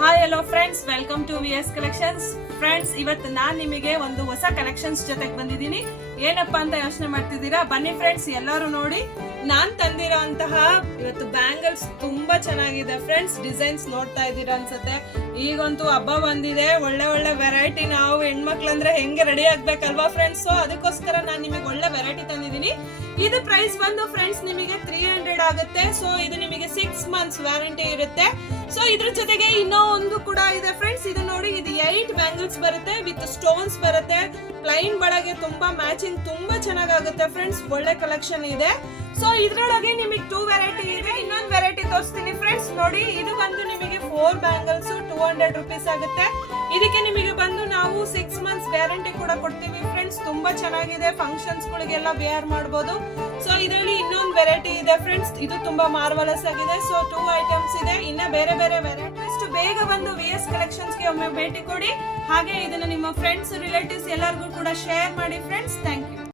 Hi hello friends, welcome to VS collections. Friends, ಇವತ್ತು ನಾನು ನಿಮಗೆ ಒಂದು ಹೊಸ ಕಲೆಕ್ಷನ್ಸ್ ಜೊತೆಗೆ ಬಂದಿದ್ದೀನಿ. ಏನಪ್ಪಾ ಅಂತ ಯೋಚನೆ ಮಾಡ್ತಿದ್ದೀರಾ? ಬನ್ನಿ ಫ್ರೆಂಡ್ಸ್, ಎಲ್ಲರೂ ನೋಡಿ. ನಾನ್ ತಂದಿರೋ ಅಂತಹ ಇವತ್ತು ಬ್ಯಾಂಗಲ್ಸ್ ತುಂಬಾ ಚೆನ್ನಾಗಿದೆ ಫ್ರೆಂಡ್ಸ್. ಡಿಸೈನ್ಸ್ ನೋಡ್ತಾ ಇದ್ದೀರಾ ಅನ್ಸುತ್ತೆ. ಈಗಂತೂ ಹಬ್ಬ ಬಂದಿದೆ, ಒಳ್ಳೆ ಒಳ್ಳೆ ವೆರೈಟಿ. ನಾವು ಹೆಣ್ಮಕ್ಳಂದ್ರೆ ಹೆಂಗೆ ರೆಡಿ ಆಗ್ಬೇಕಲ್ವಾ ಫ್ರೆಂಡ್ಸ್? ಸೊ ಅದಕ್ಕೋಸ್ಕರ ನಾನು ನಿಮಗೆ ಒಳ್ಳೆ ವೆರೈಟಿ ತಂದಿದ್ದೀನಿ. ಇದು ಪ್ರೈಸ್ ಬಂದು ಫ್ರೆಂಡ್ಸ್ ನಿಮಗೆ 300 ಆಗುತ್ತೆ. ಸೊ ಇದು ನಿಮಗೆ 6 months ವ್ಯಾರಂಟಿ ಇರುತ್ತೆ. ಸೊ ಇದ್ರ ಜೊತೆಗೆ ಇನ್ನೂ ಒಂದು ಕೂಡ ಇದೆ ಫ್ರೆಂಡ್ಸ್. ಇದು ನೋಡಿ, ಇದು 8 ಬ್ಯಾಂಗಲ್ಸ್ ಬರುತ್ತೆ ವಿತ್ ಸ್ಟೋನ್ಸ್ ಬರುತ್ತೆ. ಪ್ಲೈನ್ ಬಳಗೆ ತುಂಬಾ ಮ್ಯಾಚಿಂಗ್ ತುಂಬಾ ಚೆನ್ನಾಗುತ್ತೆ ಫ್ರೆಂಡ್ಸ್. ಒಳ್ಳೆ ಕಲೆಕ್ಷನ್ ಇದೆ. ಸೊ ಇದ್ರೊಳಗೆ ನಿಮಗೆ 2 ವೆರೈಟಿ ಇದೆ. ಇನ್ನೊಂದು ವೆರೈಟಿ ತೋರಿಸ್ತೀನಿ ಫ್ರೆಂಡ್ಸ್. ನೋಡಿ, ಇದು ಬಂದು ನಿಮಗೆ 4 ಬ್ಯಾಂಗಲ್ಸ್ 200 rupees ಆಗುತ್ತೆ. ಇದಕ್ಕೆ ನಿಮಗೆ ಬಂದು ನಾವು 6 months ಗ್ಯಾರಂಟಿ ಕೂಡ ಕೊಡ್ತೀವಿ ಫ್ರೆಂಡ್ಸ್. ತುಂಬಾ ಚೆನ್ನಾಗಿದೆ, ಫಂಕ್ಷನ್ಸ್ ಗಳಿಗೆಲ್ಲ ವೇರ್ ಮಾಡಬಹುದು. ಸೊ ಇದರಲ್ಲಿ ಇನ್ನೊಂದು ವೆರೈಟಿ ಇದೆ ಫ್ರೆಂಡ್ಸ್. ಇದು ತುಂಬಾ ಮಾರ್ವಲಸ್ ಆಗಿದೆ. ಸೊ 2 ಐಟಮ್ಸ್ ಇದೆ. ಇನ್ನ ಬೇರೆ ಬೇರೆ ವೆರೈಟಿ. ಇಷ್ಟು ಬೇಗ ಬಂದು VS ಕಲೆಕ್ಷನ್ಸ್ ಗೆ ಒಮ್ಮೆ ಭೇಟಿ ಕೊಡಿ. ಹಾಗೆ ಇದನ್ನ ನಿಮ್ಮ ಫ್ರೆಂಡ್ಸ್, ರಿಲೇಟಿವ್ಸ್ ಎಲ್ಲರಿಗೂ ಕೂಡ ಶೇರ್ ಮಾಡಿ ಫ್ರೆಂಡ್ಸ್. Thank you.